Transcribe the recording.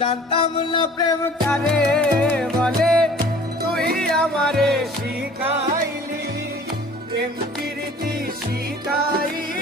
জানতাম না প্রেম কারে বলে, তুই আমারে শিখাইলি, প্রেম প্রীতি শিখাইলি।